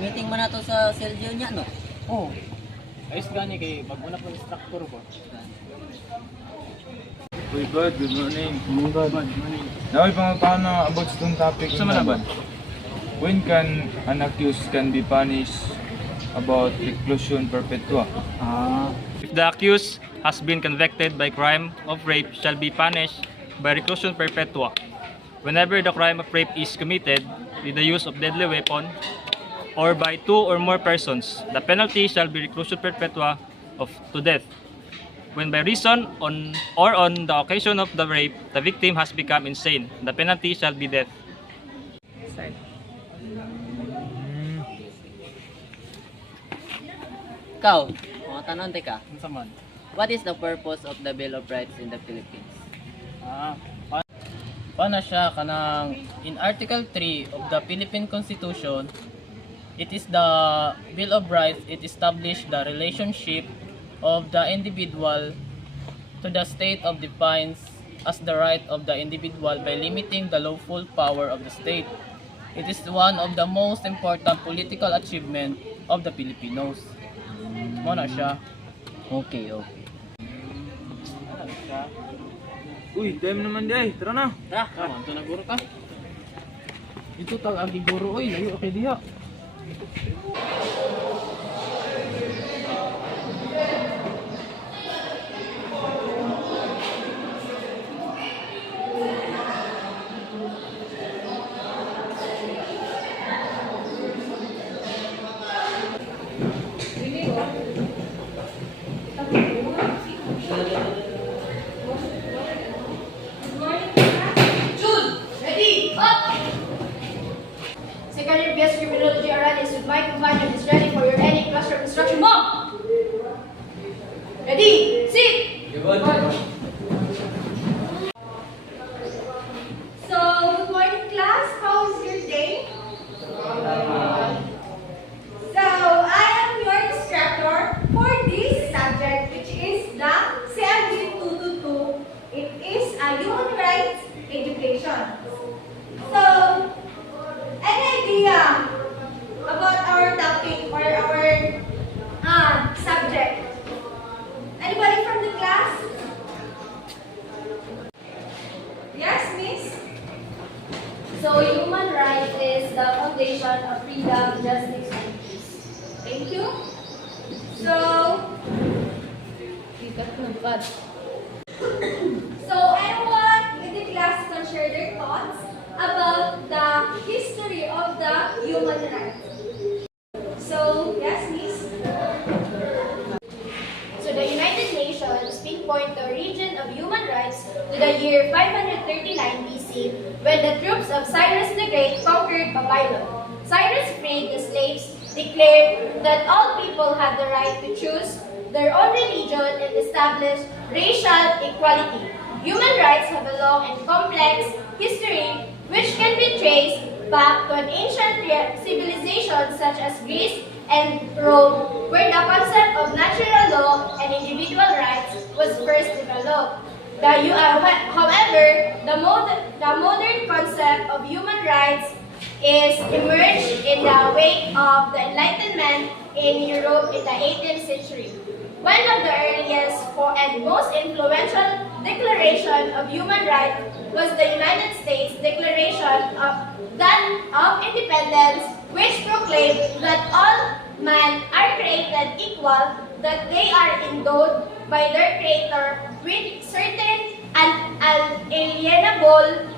meeting man nato sa CLJ niya, no? Oh. Ayos gani kay mag-una po instructor ko. Uy, bud, good morning. Good morning. Naway pangutahan na about sa itong topic. Sa malaban. When can an accused can be punished about reclusion perpetua? If the accused has been convicted by crime of rape, shall be punished by reclusion perpetua. Whenever the crime of rape is committed with the use of deadly weapon or by two or more persons, the penalty shall be reclusion perpetua to death. When by reason on the occasion of the rape, the victim has become insane, the penalty shall be death. Ikaw, mga tanong teka. Unsa man? What is the purpose of the Bill of Rights in the Philippines? Paano siya kanang in Article 3 of the Philippine Constitution, it is the Bill of Rights. It established the relationship of the individual to the state of defines as the right of the individual by limiting the lawful power of the state. It is one of the most important political achievement of the Filipinos. Muna siya. Okay. Uy, dahil naman di. Tara na. Tara. Tama, ito na guro ka. Ito tag-agi guro, oy, layo kay diha. Second year BS CRIMINOLOGY-A is with my companion is ready for your any classroom instruction. Mom! Ready, sit! So, good morning class. How is your day? So, I am your instructor for this subject, which is the CLJ 222. It is a human rights education. So, any idea about our topic or our subject? Anybody from the class? Yes, miss? So, human rights is the foundation of freedom, justice, and peace. Thank you. So, I want the class to share their thoughts about the history of the human rights. So, yes, miss? So, the United Nations pinpoint the origin of human rights to the year 539 BC, when the troops of Cyrus the Great conquered Babylon. Cyrus freed the slaves, declared that all people had the right to choose their own religion, and established racial equality. Human rights have a long and complex history which can be traced back to an ancient civilization such as Greece and Rome, where the concept of natural law and individual rights was first developed. However, the modern concept of human rights is emerged in the wake of the Enlightenment in Europe in the 18th century. One of the earliest and most influential declaration of human rights was the United States Declaration of Independence, which proclaimed that all men are created equal, that they are endowed by their Creator with certain unalienable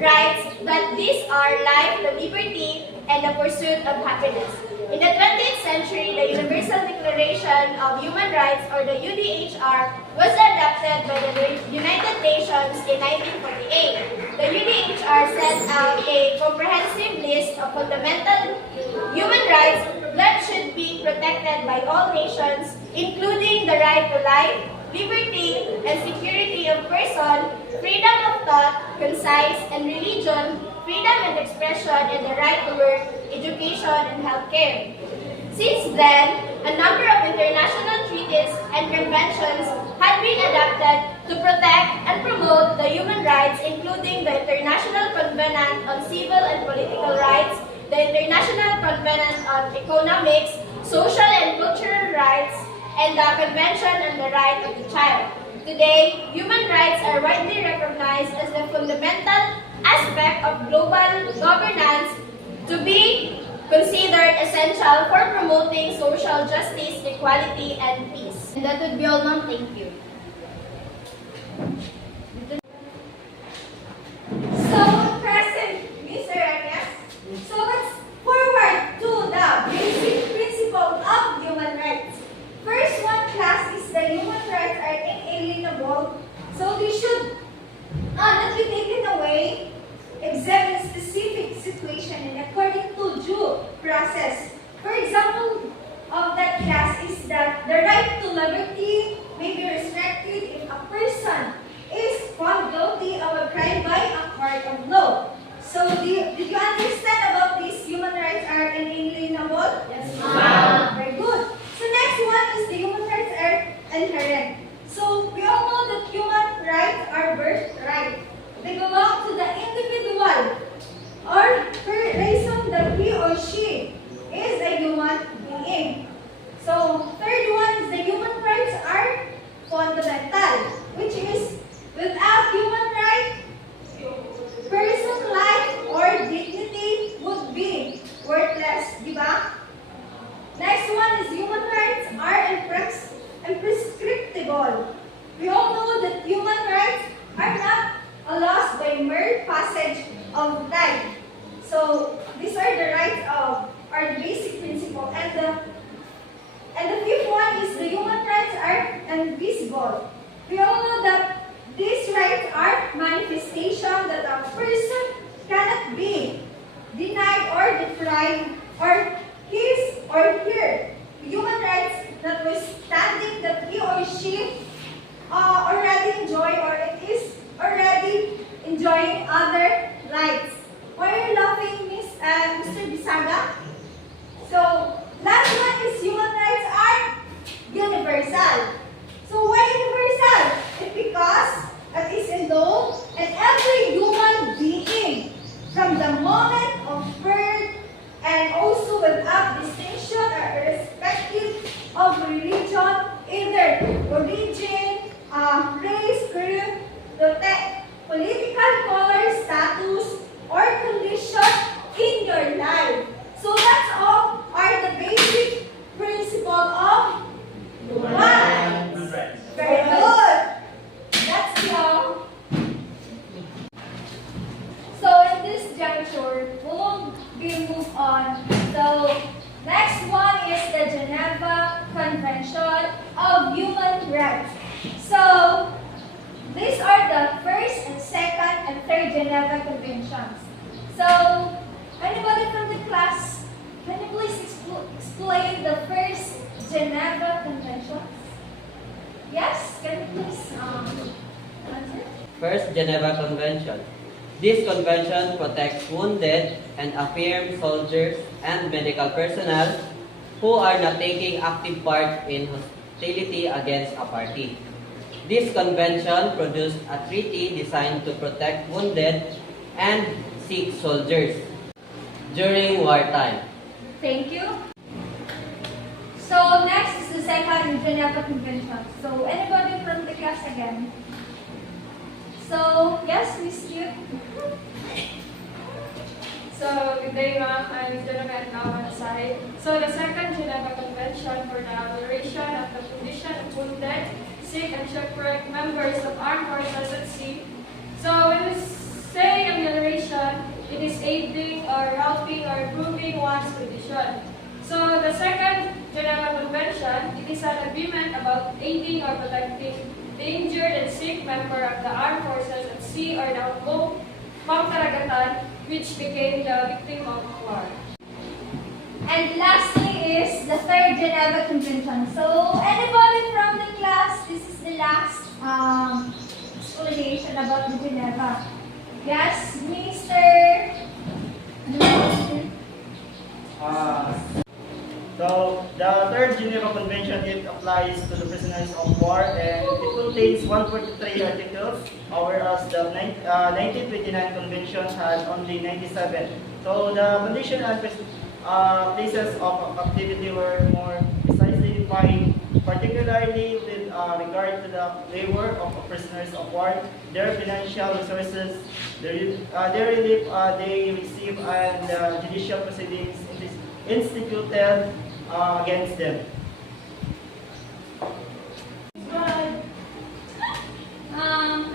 rights, that these are life, the liberty, and the pursuit of happiness. In the 20th century, the Universal Declaration of Human Rights, or the UDHR, was adopted by the United Nations in 1948. The UDHR set out a comprehensive list of fundamental human rights that should be protected by all nations, including the right to life, liberty, and security of person, freedom of thought, conscience, and religion, freedom and expression, and the right to work, education, and healthcare. Since then, a number of international treaties and conventions have been adopted to protect and promote the human rights, including the International Covenant on Civil and Political Rights, the International Covenant on Economics, Social and Cultural Rights, and the Convention on the Right of the Child. Today, human rights are widely recognized as the fundamental aspect of global governance to be considered essential for promoting social justice, equality, and peace. And that would be all, ma'am. Thank you. So, present, Mr. Arias. So, let's forward to the basic principle of human rights. First one, class, is the human rights are inalienable, so they should not be taken away except in specific situation and according to due process. For example, of that class is that the right to liberty may be restricted if a person is found guilty of a crime by a court of law. So, did you understand about these human rights are inalienable? Yes, ma'am. Very good. So, next one is the human rights are inherent. So, we all know that human rights are birthright. They belong to the individual or per reason that he or she is a human being. So, third one is the human rights are fundamental, which is without human rights, person's life or dignity would be worthless, di ba? Next one is human rights are imprescriptible. We all know that human rights are not lost by mere passage of time. So these are the rights of our basic principle. And the fifth one is the human rights are invisible. We all know that these rights are manifestation that a person cannot be denied or deprived or his or her human rights notwithstanding that he or she already enjoy or it is already enjoying other rights. Why are you laughing, Mr. Bisaga? So, last one is human rights are universal. So, why universal? It's because it is in law and every human being from the moment of birth and also without distinction or irrespective of religion, either origin, race, group, political color, status, or condition in your life. So that's all are the basic principle of rights. Very good. That's all. So in this juncture, we'll move on. So next one is the Geneva Convention of Human Rights. So these are the first and second and third Geneva Conventions. So anybody from the class, can you please explain the first Geneva Convention? Yes, can you please answer? First Geneva Convention. This convention protects wounded and affirmed soldiers and medical personnel who are not taking active part in hostility against a party. This convention produced a treaty designed to protect wounded and sick soldiers during wartime. Thank you. So next is the second Geneva Convention. So anybody from the class again? So yes, Miss Q. So, good day ma'am, I'm Jonathan Nawansay. So, the second Geneva Convention for the amelioration of the condition of wounded, sick, and shipwrecked members of armed forces at sea. So, when we say amelioration, it is aiding or helping or improving one's condition. So, the second Geneva Convention, it is an agreement about aiding or protecting the injured and sick member of the armed forces at sea or the home pangkaragatan, which became the victim of war. And lastly is the third Geneva Convention. So anybody from the class, this is the last explanation about the Geneva. Yes, Mr. So The third Geneva Convention, it applies to the prisoners of war and it contains 143 articles, whereas the 1929 Convention had only 97. So the condition and places of activity were more precisely defined, particularly with regard to the labor of prisoners of war, their financial resources, their relief they receive, and judicial proceedings instituted against them.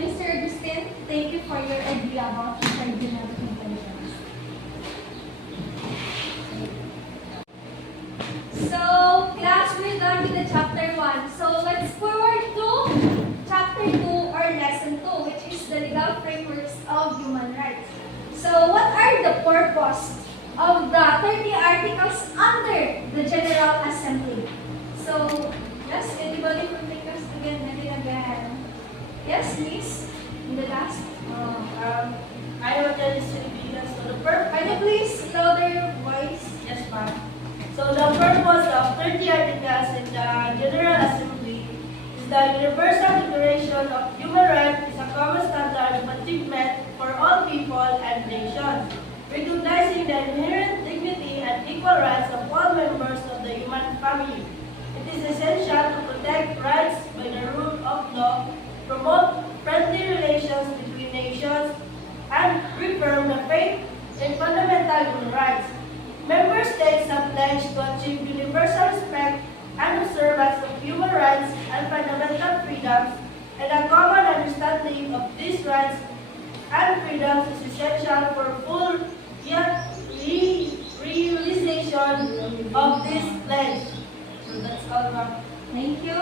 Mr. Agustin, thank you for your idea about the Geneva Conventions. So, class, we're done with the chapter 1. So, let's forward to chapter 2 or lesson 2, which is the legal frameworks of human rights. So, what are the purpose of the 30 articles under the General Assembly? So, yes, anybody will take us again and again. Yes, please. In the last. I will tell you Philippines. So the purpose. Can you please louder your voice? Yes, ma'am. So the purpose of 30 articles in the General Assembly is the Universal Declaration of Human Rights is a common standard of achievement for all people and nations, recognizing the inherent dignity and equal rights of all members of the human family. It is essential to protect rights by the rule of law, promote friendly relations between nations, and reaffirm the faith in fundamental human rights. Member states have pledged to achieve universal respect and observance of human rights and fundamental freedoms, and a common understanding of these rights and freedoms is essential for full realization of this pledge. So that's all, ma'am. Thank you.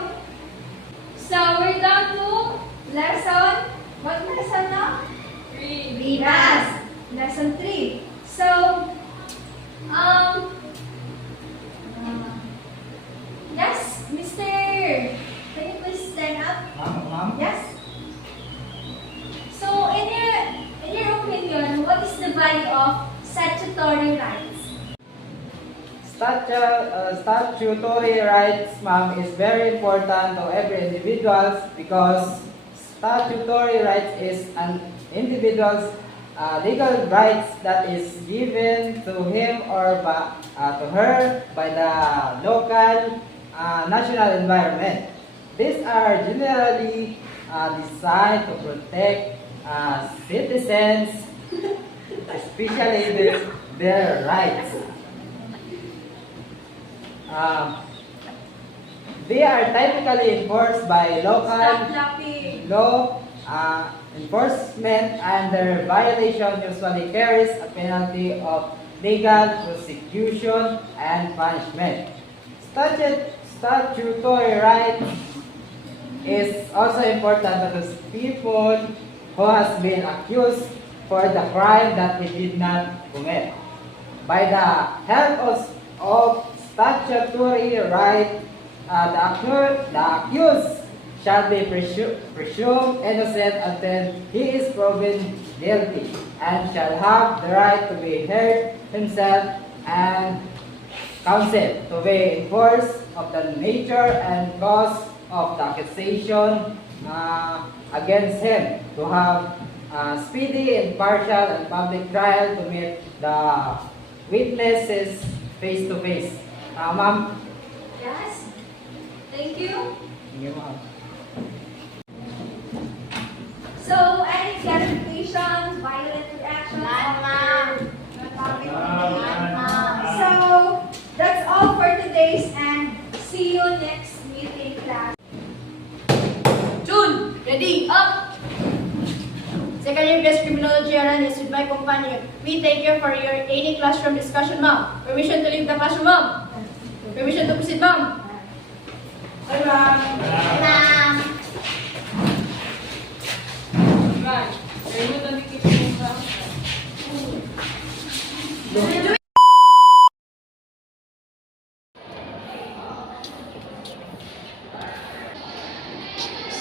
So, we're down to lesson. What lesson now? 3. Yes. Lesson 3. So, yes, Mr. Can you please stand up? Ma'am? Yes. So, in your opinion, what is the value of statutory rights? Statutory rights, ma'am, is very important to every individual because statutory rights is an individual's legal rights that is given to him or to her by the local national environment. These are generally designed to protect citizens, especially their rights. They are typically enforced by local law enforcement, and their violation usually carries a penalty of legal prosecution and punishment. Statutory right is also important to those people who has been accused for the crime that he did not commit. By the help of statutory right, the accused shall be presumed innocent until he is proven guilty, and shall have the right to be heard himself and counsel to be enforced of the nature and cause of the accusation against him, to have speedy, impartial, and public trial, to meet the witnesses face to face. Ma'am? Yes. Thank you. Thank you, ma'am. So, any clarification, violent reactions? None, ma'am. So, that's all for today's, and see you next meeting, class. June, ready, up! Second year class Criminology-A is with my companion. We thank you for your 80 classroom discussion, ma'am. Permission to leave the classroom, ma'am. Permission to proceed, ma'am. Bye, ma'am. Bye, ma'am.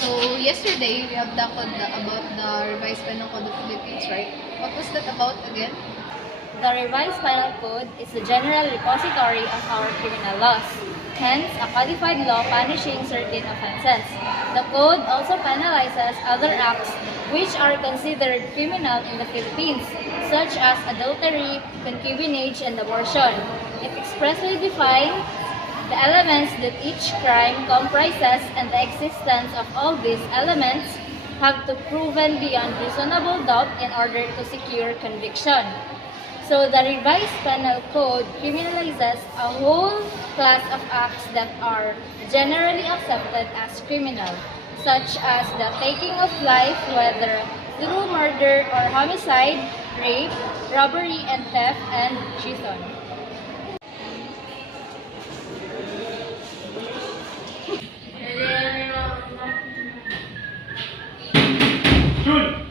So, yesterday, we have talked about the revised penal code of the Philippines, right? What was that about again? The revised penal code is the general repository of our criminal laws. hence a codified law punishing certain offenses. The code also penalizes other acts which are considered criminal in the Philippines, such as adultery, concubinage, and abortion. It expressly defines the elements that each crime comprises, and the existence of all these elements have to proven beyond reasonable doubt in order to secure conviction. So the revised penal code criminalizes a whole class of acts that are generally accepted as criminal, such as the taking of life, whether through murder or homicide, rape, robbery and theft, and treason.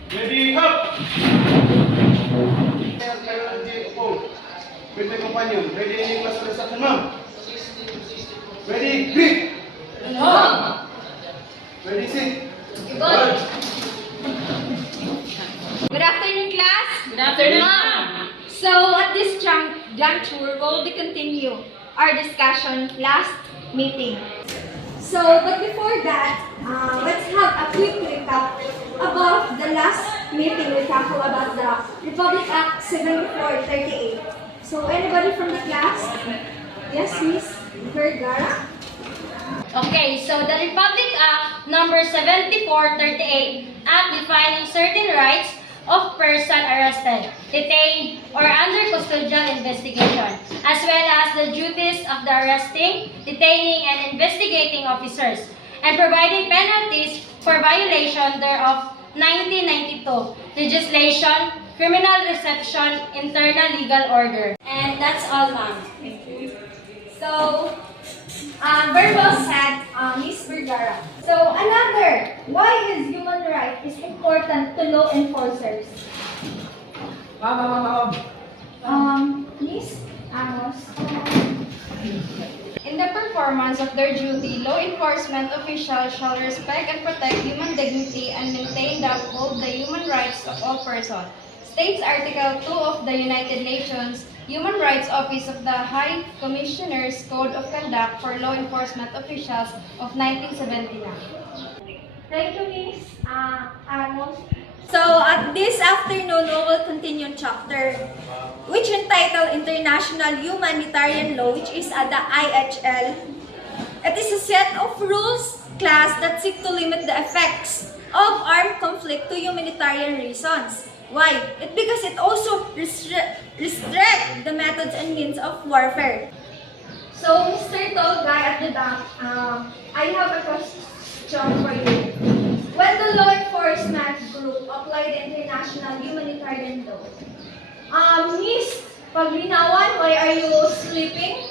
Ready, up! With the companion. Ready, any class for the section, ma'am? Ready, grip! Ready, sit. Good. Good afternoon, class. Good afternoon, ma'am. So at this juncture, we'll be continue our discussion last meeting. So, but before that, let's have a quick recap about the last meeting we tackled about the Republic Act 7438. So, anybody from the class? Yes, Miss Vergara? Okay, so the Republic Act number 7438, Act defining certain rights of person arrested, detained, or under custodial investigation, as well as the duties of the arresting, detaining, and investigating officers, and providing penalties for violation thereof. 1992 legislation, criminal reception, internal legal order. And that's all, ma'am. Thank you. So, very well said, Miss Vergara. So, another, why is human right is important to law enforcers? Miss Amos. In the performance of their duty, law enforcement officials shall respect and protect human dignity and maintain and uphold the human rights of all persons. States Article 2 of the United Nations Human Rights Office of the High Commissioner's Code of Conduct for Law Enforcement Officials of 1979. Thank you, Miss Amos. So, at this afternoon, we will continue chapter which entitled International Humanitarian Law, which is the IHL. It is a set of rules, class, that seek to limit the effects of armed conflict to humanitarian reasons. Why? Because it also restricts the methods and means of warfare. So, Mr. Tall Guy at the back, I have a question for you. When the law enforcement group applied the international humanitarian law, Miss Paglinawan, why are you sleeping?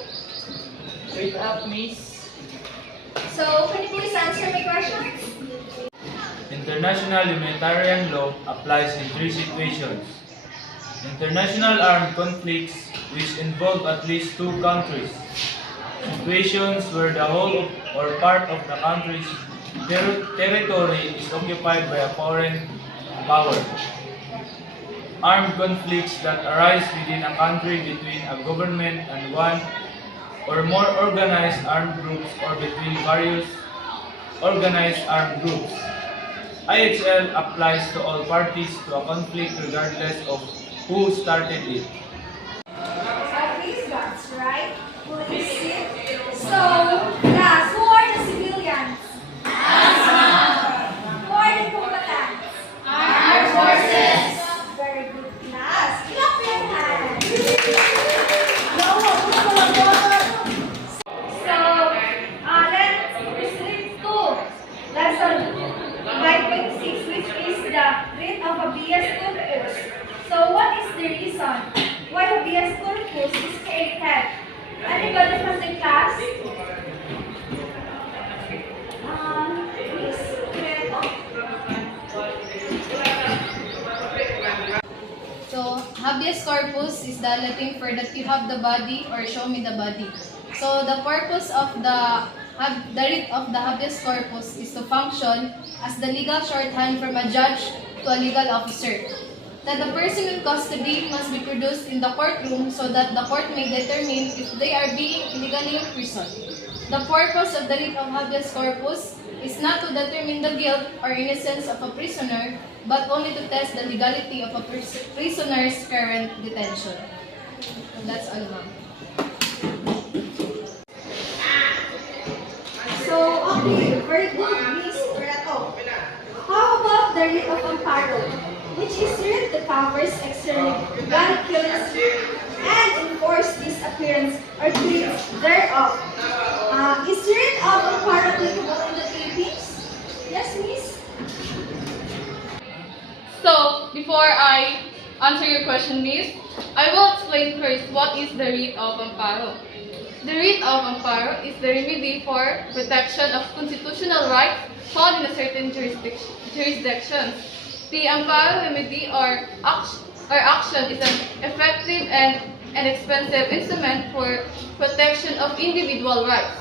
Wake up, miss. So, can you please answer my questions? International humanitarian law applies in three situations. International armed conflicts which involve at least two countries. Situations where the whole or part of the country's territory is occupied by a foreign power. Armed conflicts that arise within a country between a government and one or more organized armed groups, or between various organized armed groups. IHL applies to all parties to a conflict regardless of who started it. Please, that's right. Please sit. So, class, who are the civilians? Who are the combatants? Armed forces. Very good, class. Clap your hands. So, let's proceed to lesson 5.6, which is the writ of habeas corpus. So, what is the reason why habeas corpus is created? Anybody from the class? Miss Credo? So, habeas corpus is the Latin for that you have the body or show me the body. So, the purpose of the writ of the habeas corpus is to function as the legal shorthand from a judge to a legal officer. That the person in custody must be produced in the courtroom so that the court may determine if they are being illegally imprisoned. The purpose of the writ of habeas corpus is not to determine the guilt or innocence of a prisoner, but only to test the legality of a prisoner's current detention. That's all, ma'am. So, okay, very good, Miss Reto. How about the writ of amparo, which is writ that covers extralegal killings and enforce disappearance or deeds thereof? Is writ of amparo applicable in the Philippines? Yes, Miss? So, before I answer your question, Miss, I will explain first what is the writ of amparo. The writ of amparo is the remedy for protection of constitutional rights found in a certain jurisdiction. The amparo remedy or action is an effective and inexpensive instrument for protection of individual rights.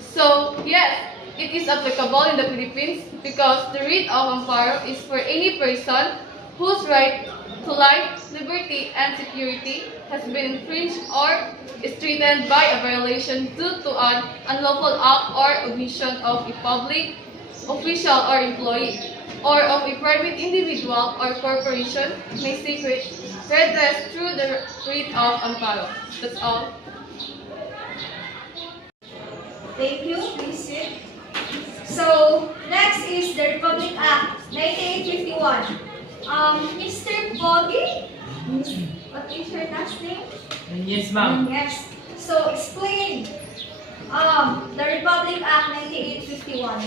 So, yes, it is applicable in the Philippines because the writ of amparo is for any person whose right to life, liberty, and security has been infringed or is threatened by a violation due to an unlawful act or omission of a public official or employee, or of a private individual or corporation may seek redress through the writ of amparo. That's all. Thank you, please sit. So, next is the Republic Act 1951. Mr. Boggy, what is your last name? Yes, ma'am. Yes. So, explain the Republic Act 1951.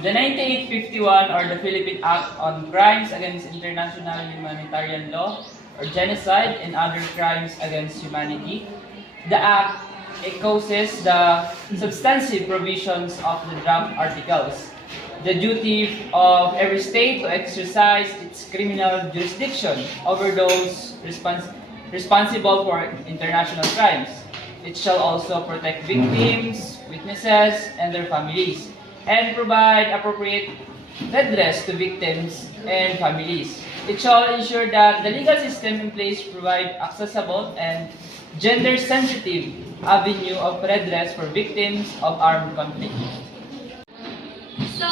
The 9851 or the Philippine Act on Crimes Against International Humanitarian Law or Genocide and Other Crimes Against Humanity. The Act echoes the substantive provisions of the draft articles. The duty of every state to exercise its criminal jurisdiction over those responsible for international crimes. It shall also protect victims, witnesses, and their families, and provide appropriate redress to victims and families. It shall ensure that the legal system in place provide accessible and gender-sensitive avenue of redress for victims of armed conflict. So,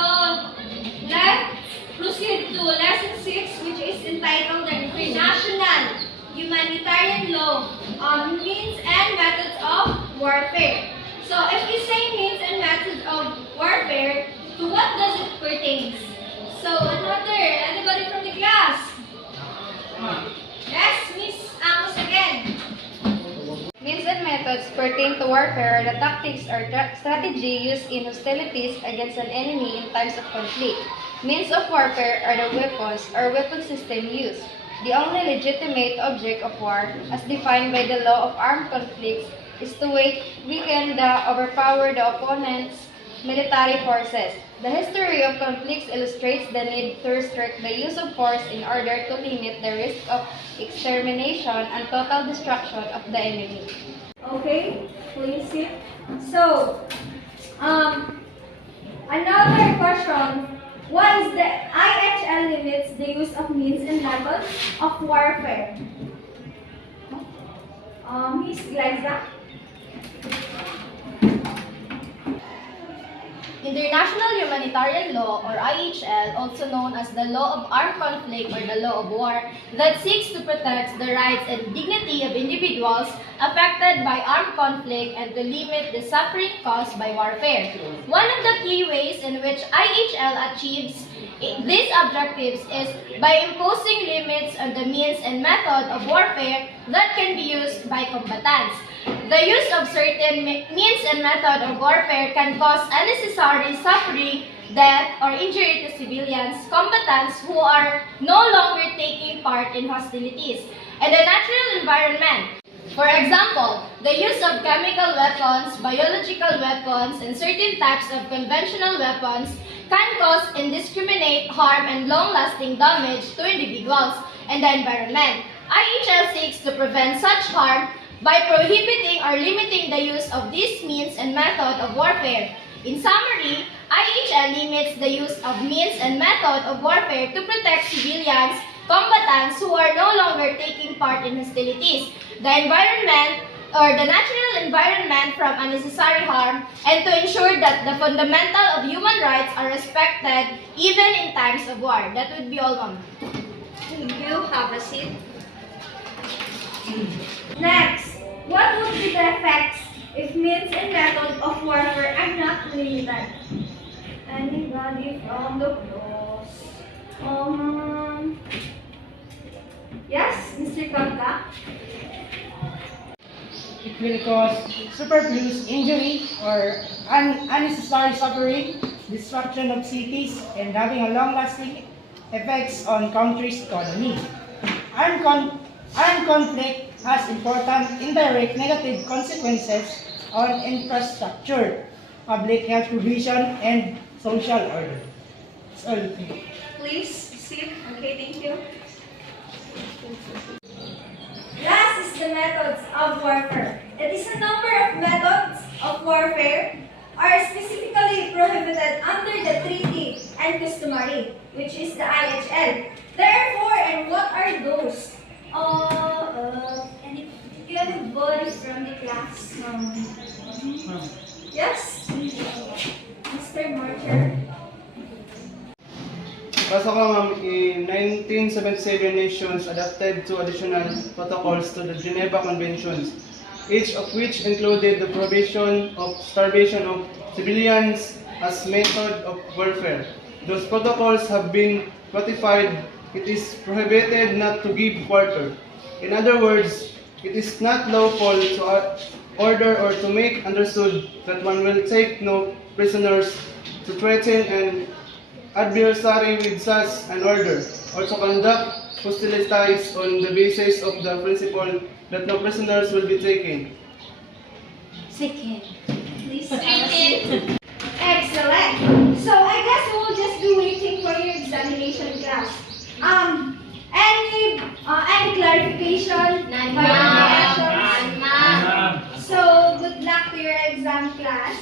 let's proceed to lesson 6, which is entitled the International Humanitarian Law, Means and Methods of Warfare. So, if we say means and methods of warfare, to what does it pertain? So, anybody from the class? Yes, Miss Amos again. Means and methods pertain to warfare are the tactics or strategy used in hostilities against an enemy in times of conflict. Means of warfare are the weapons or weapon system used. The only legitimate object of war, as defined by the law of armed conflicts, is to weaken the overpower the opponent's military forces. The history of conflicts illustrates the need to restrict the use of force in order to limit the risk of extermination and total destruction of the enemy. Okay, please sit. So, another question. Why is the IHL limits the use of means and methods of warfare? Miss Glyza? International Humanitarian Law, or IHL, also known as the Law of Armed Conflict or the Law of War, that seeks to protect the rights and dignity of individuals affected by armed conflict and to limit the suffering caused by warfare. One of the key ways in which IHL achieves these objectives is by imposing limits on the means and method of warfare that can be used by combatants. The use of certain means and method of warfare can cause unnecessary suffering, death, or injury to civilians, combatants who are no longer taking part in hostilities, and the natural environment. For example, the use of chemical weapons, biological weapons, and certain types of conventional weapons can cause indiscriminate harm and long-lasting damage to individuals and the environment. IHL seeks to prevent such harm by prohibiting or limiting the use of these means and method of warfare. In summary, IHL limits the use of means and method of warfare to protect civilians combatants who are no longer taking part in hostilities, the environment or the natural environment from unnecessary harm, and to ensure that the fundamental of human rights are respected even in times of war. That would be all, ma'am. Thank you. Have a seat. Next, what would be the effects if means and method of warfare are not limited? Anybody from the class? Yes, Mr. Kanta? It will cause superfluous injury or unnecessary suffering, destruction of cities, and having a long-lasting effects on countries' economy. Armed conflict has important indirect negative consequences on infrastructure, public health provision, and social order. That's all. Please sit. Okay, thank you. Last is the methods of warfare. It is a number of methods of warfare are specifically prohibited under the treaty and customary, which is the IHL. Therefore, and what are those? Anybody from the class? Yes? Mr. Marcher? Basa ko ma'am, in 1977 nations adopted two additional protocols to the Geneva Conventions, each of which included the prohibition of starvation of civilians as method of warfare. Those protocols have been ratified. It is prohibited not to give quarter. In other words, it is not lawful to order or to make understood that one will take no prisoners, to threaten an adversary with such an order, or to conduct hostilities on the basis of the principle that no prisoners will be taken. Second. Please. Excellent. So I guess we'll just be waiting for your examination class. Any clarification? None, None, ma'am. So good luck to your exam class.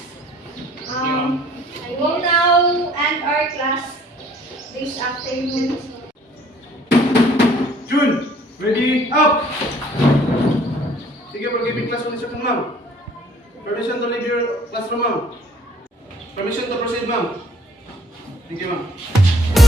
We'll now end our class this afternoon. June, ready, up! Sige, forgiving class on instruction, ma'am. Permission to leave your classroom, ma'am. Permission to proceed, ma'am. Thank you, ma'am.